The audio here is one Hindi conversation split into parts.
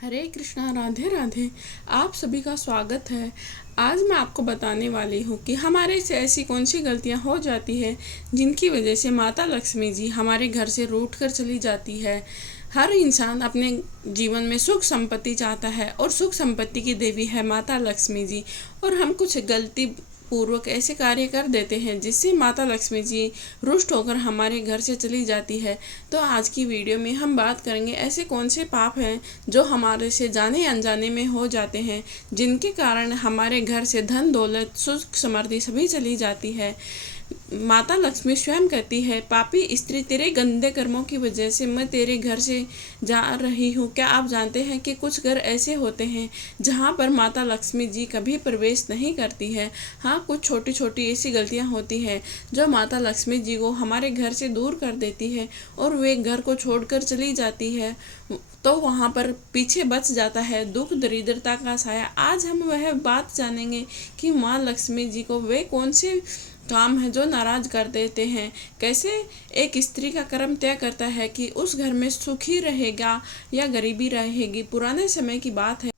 हरे कृष्णा, राधे राधे। आप सभी का स्वागत है। आज मैं आपको बताने वाली हूँ कि हमारे से ऐसी कौन सी गलतियाँ हो जाती है जिनकी वजह से माता लक्ष्मी जी हमारे घर से रूठ कर चली जाती है। हर इंसान अपने जीवन में सुख संपत्ति चाहता है और सुख संपत्ति की देवी है माता लक्ष्मी जी। और हम कुछ गलती पूर्वक ऐसे कार्य कर देते हैं जिससे माता लक्ष्मी जी रुष्ट होकर हमारे घर से चली जाती है। तो आज की वीडियो में हम बात करेंगे ऐसे कौन से पाप हैं जो हमारे से जाने अनजाने में हो जाते हैं, जिनके कारण हमारे घर से धन दौलत सुख समृद्धि सभी चली जाती है। माता लक्ष्मी स्वयं कहती है, पापी स्त्री, तेरे गंदे कर्मों की वजह से मैं तेरे घर से जा रही हूँ। क्या आप जानते हैं कि कुछ घर ऐसे होते हैं जहाँ पर माता लक्ष्मी जी कभी प्रवेश नहीं करती है। हाँ, कुछ छोटी छोटी ऐसी गलतियाँ होती हैं जो माता लक्ष्मी जी को हमारे घर से दूर कर देती है और वे घर को छोड़कर चली जाती है, तो वहाँ पर पीछे बच जाता है दुख दरिद्रता का साया। आज हम वह बात जानेंगे कि माँ लक्ष्मी जी को वे कौन से काम है जो नाराज कर देते हैं। कैसे एक स्त्री का कर्म तय करता है कि उस घर में सुखी रहेगा या गरीबी रहेगी। पुराने समय की बात है।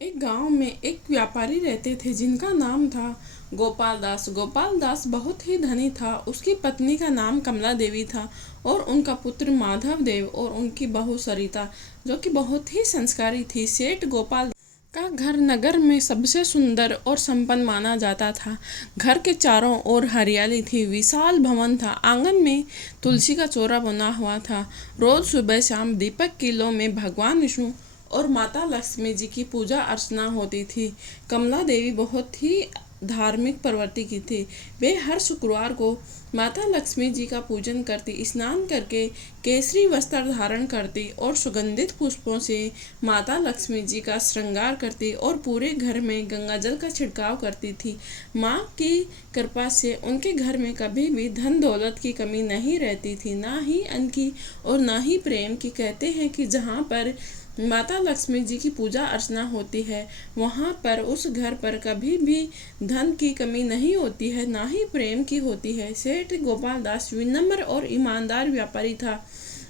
एक गांव में एक व्यापारी रहते थे जिनका नाम था गोपाल दास। गोपाल दास बहुत ही धनी था। उसकी पत्नी का नाम कमला देवी था और उनका पुत्र माधव देव और उनकी बहू सरिता, जो कि बहुत ही संस्कारी थी। सेठ गोपाल का घर नगर में सबसे सुंदर और संपन्न माना जाता था। घर के चारों ओर हरियाली थी, विशाल भवन था, आंगन में तुलसी का चौरा बना हुआ था। रोज सुबह शाम दीपक किलो में भगवान विष्णु और माता लक्ष्मी जी की पूजा अर्चना होती थी। कमला देवी बहुत ही धार्मिक प्रवृत्ति की थी। वे हर शुक्रवार को माता लक्ष्मी जी का पूजन करती, स्नान करके केसरी वस्त्र धारण करती और सुगंधित पुष्पों से माता लक्ष्मी जी का श्रृंगार करती और पूरे घर में गंगा जल का छिड़काव करती थी। माँ की कृपा से उनके घर में कभी भी धन दौलत की कमी नहीं रहती थी, ना ही अन्न की और ना ही प्रेम की। कहते हैं कि जहाँ पर माता लक्ष्मी जी की पूजा अर्चना होती है वहाँ पर उस घर पर कभी भी धन की कमी नहीं होती है, ना ही प्रेम की होती है। सेठ गोपाल दास विनम्र और ईमानदार व्यापारी था।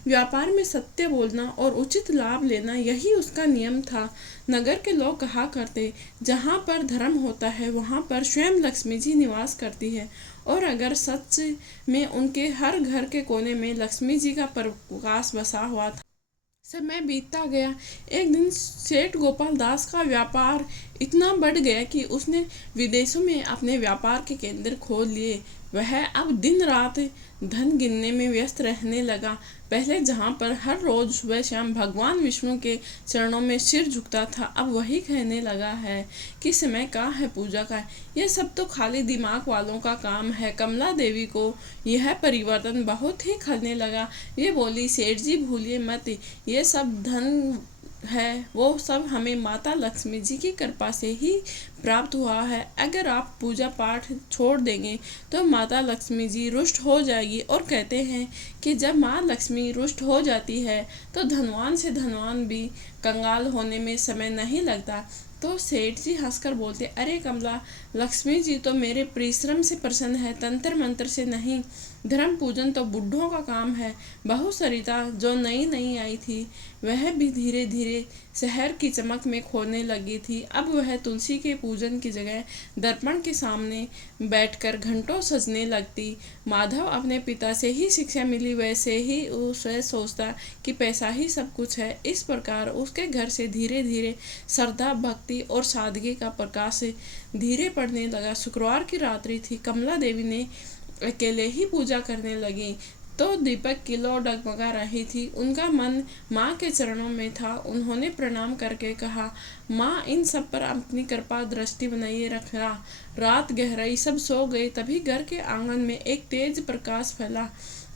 व्यापार में सत्य बोलना और उचित लाभ लेना यही उसका नियम था। नगर के लोग कहा करते, जहाँ पर धर्म होता है वहाँ पर स्वयं लक्ष्मी जी निवास करती है। और अगर सच में उनके हर घर के कोने में लक्ष्मी जी का प्रकाश बसा हुआ था। समय बीतता गया। एक दिन सेठ गोपाल दास का व्यापार इतना बढ़ गया कि उसने विदेशों में अपने व्यापार के केंद्र खोल लिए। वह अब दिन रात धन गिनने में व्यस्त रहने लगा। पहले जहाँ पर हर रोज सुबह शाम भगवान विष्णु के चरणों में सिर झुकता था, अब वही कहने लगा है कि समय का है पूजा का। यह सब तो खाली दिमाग वालों का काम है। कमला देवी को यह परिवर्तन बहुत ही खलने लगा। ये बोली, सेठ जी भूलिए मत, ये सब धन है वो सब हमें माता लक्ष्मी जी की कृपा से ही प्राप्त हुआ है। अगर आप पूजा पाठ छोड़ देंगे तो माता लक्ष्मी जी रुष्ट हो जाएगी। और कहते हैं कि जब माँ लक्ष्मी रुष्ट हो जाती है तो धनवान से धनवान भी कंगाल होने में समय नहीं लगता। तो सेठ जी हंसकर बोलते, अरे कमला, लक्ष्मी जी तो मेरे परिश्रम से प्रसन्न है, तंत्र मंत्र से नहीं। धर्म पूजन तो बुढ़ों का काम है। बहू सरिता जो नई नई आई थी वह भी धीरे धीरे शहर की चमक में खोने लगी थी। अब वह तुलसी के पूजन की जगह दर्पण के सामने बैठकर घंटों सजने लगती। माधव अपने पिता से ही शिक्षा मिली, वैसे ही उसे सोचता कि पैसा ही सब कुछ है। इस प्रकार उसके घर से धीरे धीरे श्रद्धा भक्ति और सादगी का प्रकाश धीरे पड़ने लगा। शुक्रवार की रात्रि थी। कमला देवी ने अकेले ही पूजा करने लगी तो दीपक की लौ डगमगा रही थी। उनका मन माँ के चरणों में था। उन्होंने प्रणाम करके कहा, माँ, इन सब पर अपनी कृपा दृष्टि बनाइए रखना। रात गहराई, सब सो गए। तभी घर के आंगन में एक तेज प्रकाश फैला।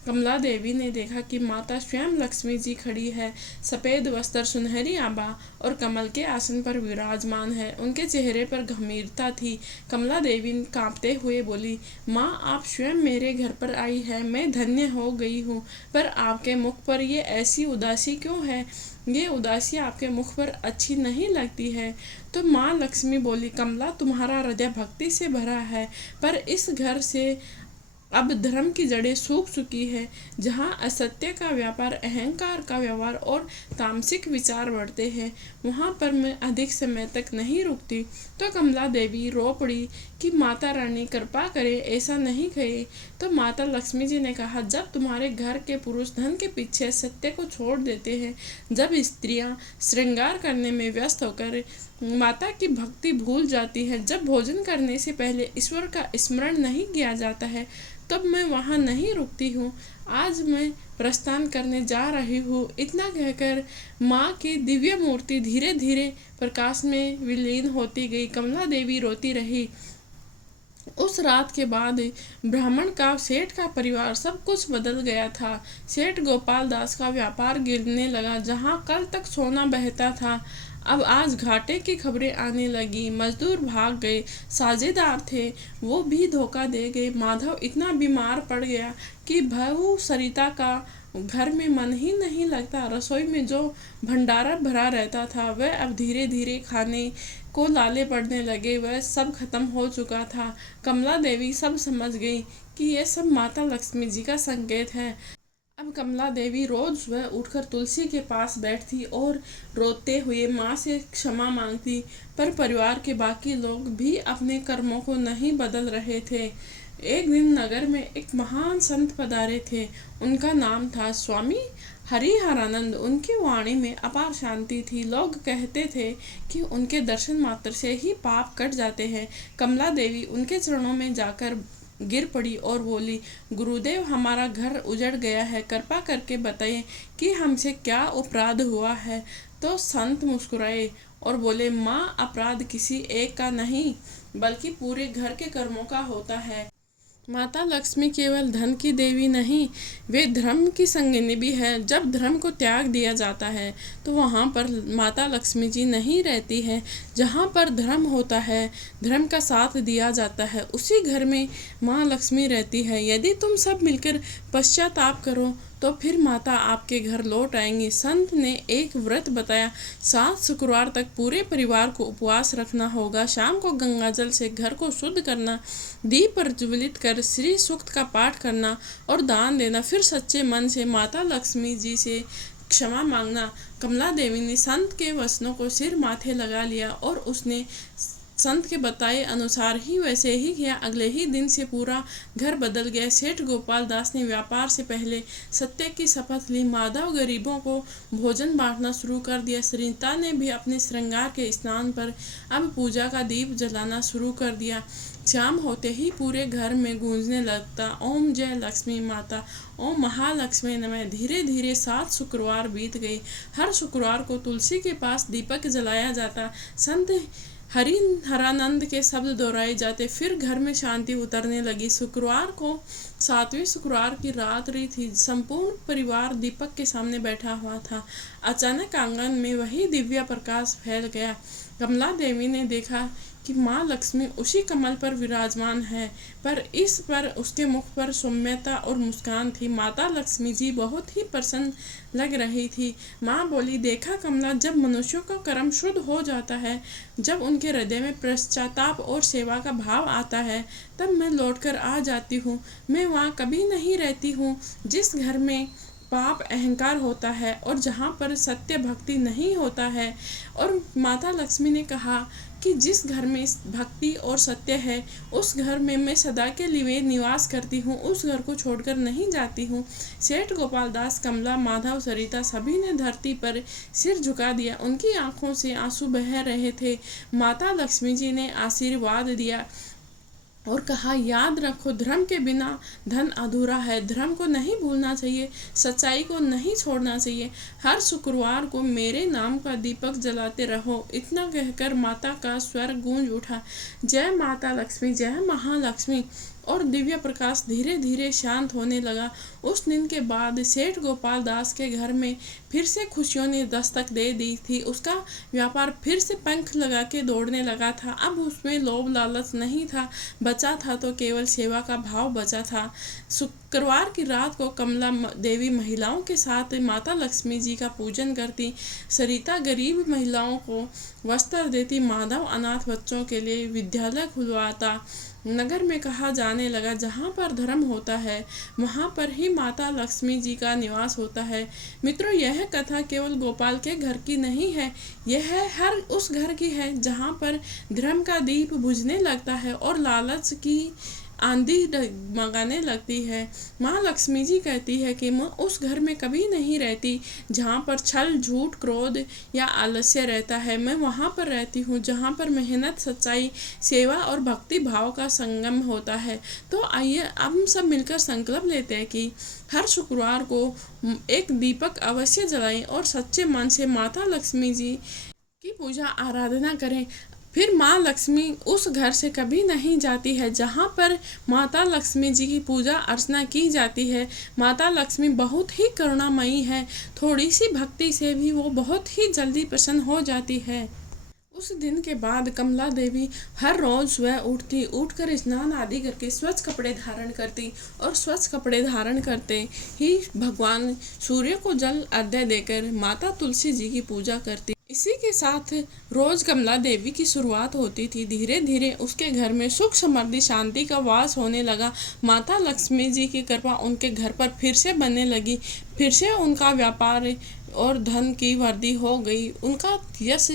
कमला देवी ने देखा कि माता स्वयं लक्ष्मी जी खड़ी है। सफेद वस्त्र, सुनहरी आभा और कमल के आसन पर विराजमान है। उनके चेहरे पर गंभीरता थी। कमला देवी कांपते हुए बोली, माँ, आप स्वयं मेरे घर पर आई है, मैं धन्य हो गई हूँ। पर आपके मुख पर ये ऐसी उदासी क्यों है? ये उदासी आपके मुख पर अच्छी नहीं लगती है। तो माँ लक्ष्मी बोली, कमला, तुम्हारा हृदय भक्ति से भरा है, पर इस घर से अब धर्म की जड़ें सूख चुकी है। जहाँ असत्य का व्यापार, अहंकार का व्यवहार और तामसिक विचार बढ़ते हैं, वहाँ पर मैं अधिक समय तक नहीं रुकती। तो कमला देवी रो पड़ी कि माता रानी कृपा करे, ऐसा नहीं कहे। तो माता लक्ष्मी जी ने कहा, जब तुम्हारे घर के पुरुष धन के पीछे सत्य को छोड़ देते हैं, जब स्त्रियां श्रृंगार करने में व्यस्त होकर माता की भक्ति भूल जाती है, जब भोजन करने से पहले ईश्वर का स्मरण नहीं किया जाता है, तब मैं वहाँ नहीं रुकती हूँ। आज मैं प्रस्थान करने जा रही हूँ। इतना कहकर माँ की दिव्य मूर्ति धीरे धीरे प्रकाश में विलीन होती गई। कमला देवी रोती रही। उस रात के बाद ब्राह्मण का, सेठ का परिवार, सब कुछ बदल गया था। सेठ गोपाल दास का व्यापार गिरने लगा। जहाँ कल तक सोना बहता था, अब आज घाटे की खबरें आने लगी। मजदूर भाग गए, साझेदार थे वो भी धोखा दे गए। माधव इतना बीमार पड़ गया कि बहू सरिता का घर में मन ही नहीं लगता। रसोई में जो भंडारा भरा रहता था, वह अब धीरे धीरे खाने को लाले पड़ने लगे। वह सब खत्म हो चुका था। कमला देवी सब समझ गई कि यह सब माता लक्ष्मी जी का संकेत है। अब कमला देवी रोज सुबह उठकर तुलसी के पास बैठती और रोते हुए माँ से क्षमा मांगती। पर परिवार के बाकी लोग भी अपने कर्मों को नहीं बदल रहे थे। एक दिन नगर में एक महान संत पधारे थे। उनका नाम था स्वामी हरिहरानंद। उनकी वाणी में अपार शांति थी। लोग कहते थे कि उनके दर्शन मात्र से ही पाप कट जाते हैं। कमला देवी उनके चरणों में जाकर गिर पड़ी और बोली, गुरुदेव, हमारा घर उजड़ गया है, कृपा करके बताइए कि हमसे क्या अपराध हुआ है। तो संत मुस्कुराए और बोले, माँ, अपराध किसी एक का नहीं बल्कि पूरे घर के कर्मों का होता है। माता लक्ष्मी केवल धन की देवी नहीं, वे धर्म की संगिनी भी है। जब धर्म को त्याग दिया जाता है तो वहाँ पर माता लक्ष्मी जी नहीं रहती है। जहाँ पर धर्म होता है, धर्म का साथ दिया जाता है, उसी घर में माँ लक्ष्मी रहती है। यदि तुम सब मिलकर पश्चाताप करो तो फिर माता आपके घर लौट आएंगी। संत ने एक व्रत बताया। 7 शुक्रवार तक पूरे परिवार को उपवास रखना होगा। शाम को गंगा जल से घर को शुद्ध करना, दीप प्रज्वलित कर श्री सूक्त का पाठ करना और दान देना। फिर सच्चे मन से माता लक्ष्मी जी से क्षमा मांगना। कमला देवी ने संत के वचनों को सिर माथे लगा लिया और उसने संत के बताए अनुसार ही वैसे ही किया। अगले ही दिन से पूरा घर बदल गया। सेठ गोपाल दास ने व्यापार से पहले सत्य की शपथ ली। माधव गरीबों को भोजन बांटना शुरू कर दिया। सरिता ने भी अपने श्रृंगार के स्नान पर अब पूजा का दीप जलाना शुरू कर दिया। शाम होते ही पूरे घर में गूंजने लगता, ओम जय लक्ष्मी माता, ओम महालक्ष्मी नमः। धीरे धीरे 7 शुक्रवार बीत गए। हर शुक्रवार को तुलसी के पास दीपक जलाया जाता, संत हरानंद के शब्द दोहराए जाते। फिर घर में शांति उतरने लगी। शुक्रवार को 7वें शुक्रवार की रात्रि थी। संपूर्ण परिवार दीपक के सामने बैठा हुआ था। अचानक आंगन में वही दिव्य प्रकाश फैल गया। कमला देवी ने देखा कि माँ लक्ष्मी उसी कमल पर विराजमान है, पर इस पर उसके मुख पर सौम्यता और मुस्कान थी। माता लक्ष्मी जी बहुत ही प्रसन्न लग रही थी। माँ बोली, देखा कमला, जब मनुष्यों का कर्म शुद्ध हो जाता है, जब उनके हृदय में पश्चाताप और सेवा का भाव आता है, तब मैं लौटकर आ जाती हूँ। मैं वहाँ कभी नहीं रहती हूँ जिस घर में पाप अहंकार होता है और जहाँ पर सत्य भक्ति नहीं होता है। और माता लक्ष्मी ने कहा कि जिस घर में भक्ति और सत्य है, उस घर में मैं सदा के लिए निवास करती हूँ, उस घर को छोड़कर नहीं जाती हूँ। सेठ गोपाल दास, कमला, माधव, सरिता सभी ने धरती पर सिर झुका दिया। उनकी आंखों से आंसू बह रहे थे। माता लक्ष्मी जी ने आशीर्वाद दिया और कहा, याद रखो, धर्म के बिना धन अधूरा है। धर्म को नहीं भूलना चाहिए, सच्चाई को नहीं छोड़ना चाहिए। हर शुक्रवार को मेरे नाम का दीपक जलाते रहो। इतना कहकर माता का स्वर गूंज उठा, जय माता लक्ष्मी, जय महालक्ष्मी। और दिव्य प्रकाश धीरे धीरे शांत होने लगा। उस दिन के बाद सेठ गोपाल दास के घर में फिर से खुशियों ने दस्तक दे दी थी। उसका व्यापार फिर से पंख लगा के दौड़ने लगा था। अब उसमें लोभ लालच नहीं था, बचा था तो केवल सेवा का भाव बचा था। शुक्रवार की रात को कमला देवी महिलाओं के साथ माता लक्ष्मी जी का पूजन करती। सरिता गरीब महिलाओं को वस्त्र देती। माधव अनाथ बच्चों के लिए विद्यालय खुलवाता। नगर में कहा जाने लगा, जहाँ पर धर्म होता है वहाँ पर ही माता लक्ष्मी जी का निवास होता है। मित्रों, यह कथा केवल गोपाल के घर की नहीं है, यह हर उस घर की है जहाँ पर धर्म का दीप बुझने लगता है और लालच की आंधी मंगाने लगती है। माँ लक्ष्मी जी कहती है कि मैं उस घर में कभी नहीं रहती जहाँ पर छल, झूठ, क्रोध या आलस्य रहता है। मैं वहाँ पर रहती हूँ जहाँ पर मेहनत, सच्चाई, सेवा और भक्ति भाव का संगम होता है। तो आइए हम सब मिलकर संकल्प लेते हैं कि हर शुक्रवार को एक दीपक अवश्य जलाएं और सच्चे मन से माता लक्ष्मी जी की पूजा आराधना करें। फिर माँ लक्ष्मी उस घर से कभी नहीं जाती है जहाँ पर माता लक्ष्मी जी की पूजा अर्चना की जाती है। माता लक्ष्मी बहुत ही करुणामयी है, थोड़ी सी भक्ति से भी वो बहुत ही जल्दी प्रसन्न हो जाती है। उस दिन के बाद कमला देवी हर रोज सुबह उठकर स्नान आदि करके स्वच्छ कपड़े धारण करती और स्वच्छ कपड़े धारण करते ही भगवान सूर्य को जल अर्घ्य देकर माता तुलसी जी की पूजा करती। इसी के साथ रोज कमला देवी की शुरुआत होती थी। धीरे धीरे उसके घर में सुख, समृद्धि, शांति का वास होने लगा। माता लक्ष्मी जी की कृपा उनके घर पर फिर से बनने लगी। फिर से उनका व्यापार और धन की वृद्धि हो गई। उनका यश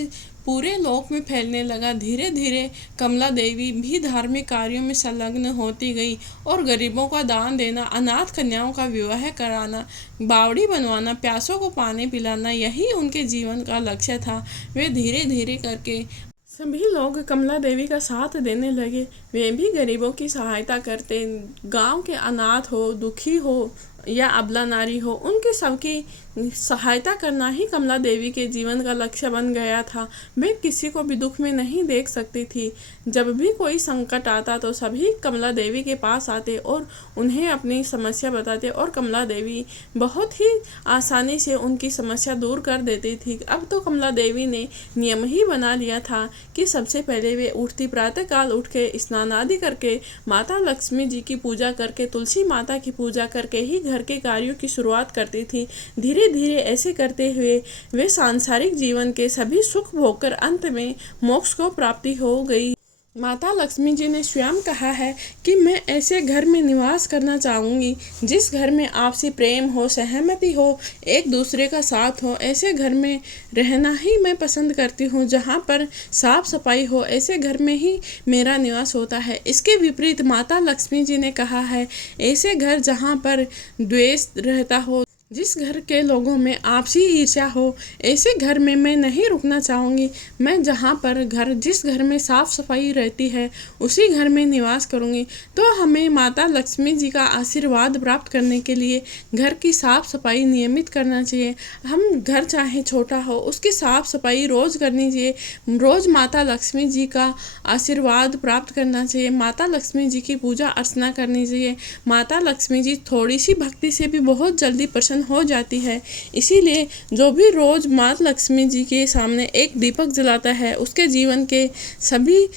पूरे लोक में फैलने लगा। धीरे धीरे कमला देवी भी धार्मिक कार्यों में संलग्न होती गई और गरीबों का दान देना, अनाथ कन्याओं का विवाह कराना, बावड़ी बनवाना, प्यासों को पानी पिलाना, यही उनके जीवन का लक्ष्य था। वे धीरे धीरे करके सभी लोग कमला देवी का साथ देने लगे। वे भी गरीबों की सहायता करते। गांव के अनाथ हो, दुखी हो या अबला नारी हो, उनके सबकी सहायता करना ही कमला देवी के जीवन का लक्ष्य बन गया था। वे किसी को भी दुख में नहीं देख सकती थी। जब भी कोई संकट आता तो सभी कमला देवी के पास आते और उन्हें अपनी समस्या बताते और कमला देवी बहुत ही आसानी से उनकी समस्या दूर कर देती थी। अब तो कमला देवी ने नियम ही बना लिया था कि सबसे पहले वे उठती प्रातःकाल उठ के स्नान आदि करके माता लक्ष्मी जी की पूजा करके, तुलसी माता की पूजा करके ही घर के कार्यों की शुरुआत करती थी। धीरे धीरे ऐसे करते हुए वे सांसारिक जीवन के सभी सुख भोगकर अंत में मोक्ष को प्राप्ति हो गई। माता लक्ष्मी जी ने स्वयं कहा है कि मैं ऐसे घर में निवास करना चाहूँगी जिस घर में आपसी प्रेम हो, सहमति हो, एक दूसरे का साथ हो। ऐसे घर में रहना ही मैं पसंद करती हूँ जहाँ पर साफ सफाई हो। ऐसे घर में ही मेरा निवास होता है। इसके विपरीत माता लक्ष्मी जी ने कहा है, ऐसे घर जहाँ पर द्वेष रहता हो, जिस घर के लोगों में आपसी ईर्ष्या हो, ऐसे घर में मैं नहीं रुकना चाहूँगी। मैं जिस घर में साफ सफाई रहती है उसी घर में निवास करूँगी। तो हमें माता लक्ष्मी जी का आशीर्वाद प्राप्त करने के लिए घर की साफ सफाई नियमित करना चाहिए। हम घर चाहे छोटा हो, उसकी साफ सफाई रोज़ करनी चाहिए। रोज़ माता लक्ष्मी जी का आशीर्वाद प्राप्त करना चाहिए। माता लक्ष्मी जी की पूजा अर्चना करनी चाहिए। माता लक्ष्मी जी थोड़ी सी भक्ति से भी बहुत जल्दी प्रसन्न हो जाती है। इसीलिए जो भी रोज माँ लक्ष्मी जी के सामने एक दीपक जलाता है, उसके जीवन के सभी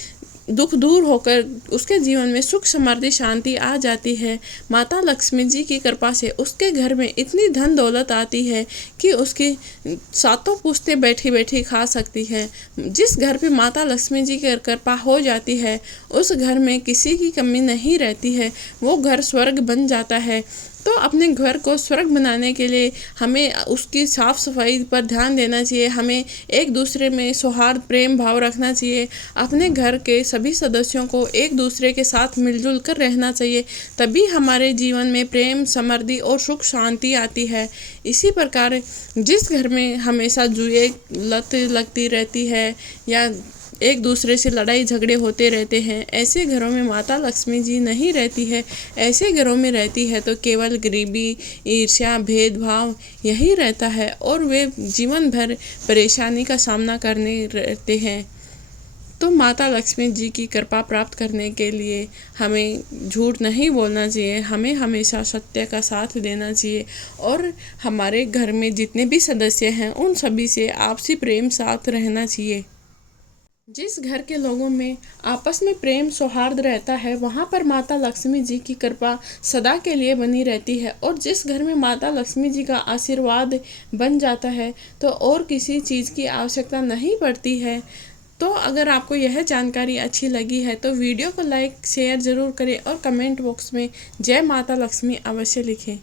दुख दूर होकर उसके जीवन में सुख, समृद्धि, शांति आ जाती है। माता लक्ष्मी जी की कृपा से उसके घर में इतनी धन दौलत आती है कि उसकी सातों पुश्तें बैठी बैठी खा सकती है। जिस घर पे माता लक्ष्मी जी की कृपा हो जाती है उस घर में किसी की कमी नहीं रहती है, वो घर स्वर्ग बन जाता है। तो अपने घर को स्वर्ग बनाने के लिए हमें उसकी साफ़ सफाई पर ध्यान देना चाहिए। हमें एक दूसरे में सौहार्द, प्रेम भाव रखना चाहिए। अपने घर के सभी सदस्यों को एक दूसरे के साथ मिलजुल कर रहना चाहिए, तभी हमारे जीवन में प्रेम, समृद्धि और सुख शांति आती है। इसी प्रकार जिस घर में हमेशा जुए लत लगती रहती है या एक दूसरे से लड़ाई झगड़े होते रहते हैं, ऐसे घरों में माता लक्ष्मी जी नहीं रहती है। ऐसे घरों में रहती है तो केवल गरीबी, ईर्ष्या, भेदभाव यही रहता है और वे जीवन भर परेशानी का सामना करने रहते हैं। तो माता लक्ष्मी जी की कृपा प्राप्त करने के लिए हमें झूठ नहीं बोलना चाहिए, हमें हमेशा सत्य का साथ देना चाहिए और हमारे घर में जितने भी सदस्य हैं उन सभी से आपसी प्रेम साथ रहना चाहिए। जिस घर के लोगों में आपस में प्रेम सौहार्द रहता है वहाँ पर माता लक्ष्मी जी की कृपा सदा के लिए बनी रहती है और जिस घर में माता लक्ष्मी जी का आशीर्वाद बन जाता है तो और किसी चीज़ की आवश्यकता नहीं पड़ती है। तो अगर आपको यह जानकारी अच्छी लगी है तो वीडियो को लाइक शेयर ज़रूर करें और कमेंट बॉक्स में जय माता लक्ष्मी अवश्य लिखें।